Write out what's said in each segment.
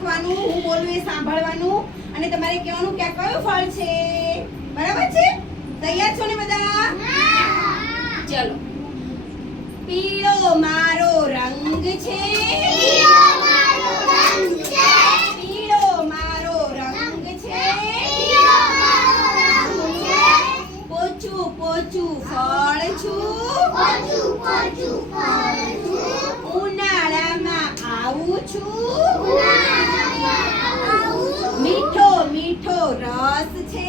લખવાનું, હું બોલું એ સાંભળવાનું અને તમારે કહેવાનું કે આ કયું ફળ છે. બરાબર છે? તૈયાર છો ને બધા? ચલો. પીળો મારો રંગ છે. પીળો મારો રંગ છે. પીળો મારો રંગ છે. પીળો મારો રંગ છે. પોચું પોચું ફળ છું. પોચું પોચું ફળ છું. ઉનાળામાં આવું છું. ઉનાળામાં આવું છું. મીઠો મીઠો રસ છે.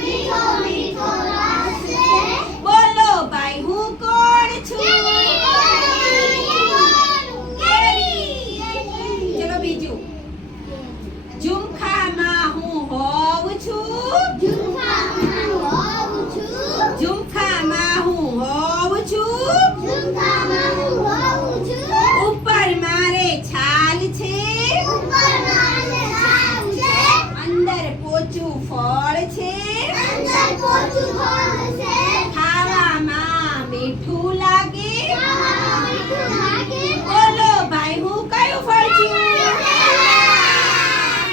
મીઠો મીઠો રસ છે. બોલો ભાઈ હું કોણ છું? ચલો બીજું. ઝુમખામાં હું હોઉં છું. ઝુમખામાં હોઉં છું. ઝુમખામાં હું હોઉં છું. ઝુમખામાં હું હોઉં છું. ઉપર મારે છાલ છે. ઉપર મારે છાલ છે. અંદર પોચું ફળ છે. અંદર પોચું ફળ છે. ખાવામાં મીઠું લાગે. ખાવામાં મીઠું લાગે. બોલો ભાઈ હું કયું ફળ છું?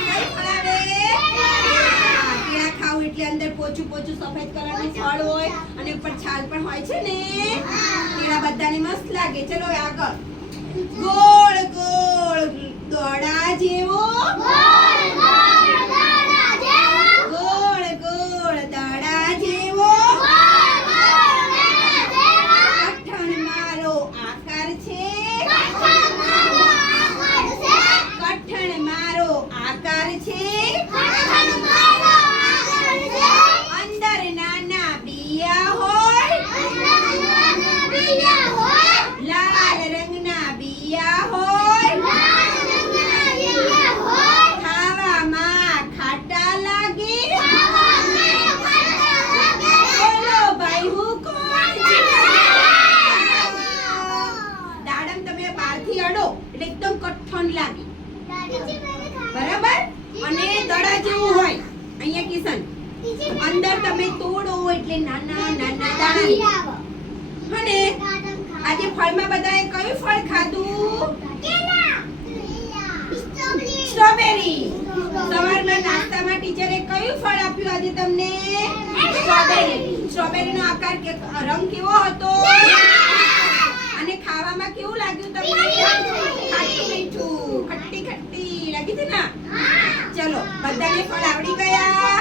કયું ફળ આવે? કેળા ખાવ એટલે અંદર પોચું પોચું સફેદ કલરનું ફળ હોય અને ઉપર છાલ પણ હોય છે ને. કેળા બધાને મસ્ત લાગે. ચલો આગળ. ગોળ ગોળ દોડા જેવો. ગોળ ગોળ દડા જેવો. ગોળ ગોળ દડા જેવો. ગોળ ગોળ દડા જેવો. કઠણ મારો આકાર છે. કઠણ મારો આકાર છે. કઠણ મારો આકાર છે. કઠણ મારો આકાર છે. અંદર નાના બિયા હોય. અંદર નાના બિયા હોય. લાલ રંગના બિયા હોય. લાલ રંગના બિયા હોય. ખાવામાં ખાટા લાગે. ખાવામાં ખાટા લાગે. બોલો ભાઈ હું કોણ છું? દાડમ તમે બહારથી અડો એટલે એકદમ કઠણ લાગે. બરાબર? અને દડા જેવું હોય. અહીંયા કિશન અંદર તમે તોડો એટલે નાના નાના દાણા. અને આજે ફળમાં બધાએ કયું ફળ ખાધું? સ્ટ્રોબેરી. સવારમાં નાસ્તામાં ટીચરે કયું ફળ આપ્યું આજે તમને? સ્ટ્રોબેરી. સ્ટ્રોબેરીનો આકાર રંગ કેવો હતો? અને ખાવામાં કેવું લાગ્યું તમને? ખાટું મીઠું, ખટ્ટી ખટ્ટી લાગી હતી ને? ચલો બધાને ફળ આવડી ગયા?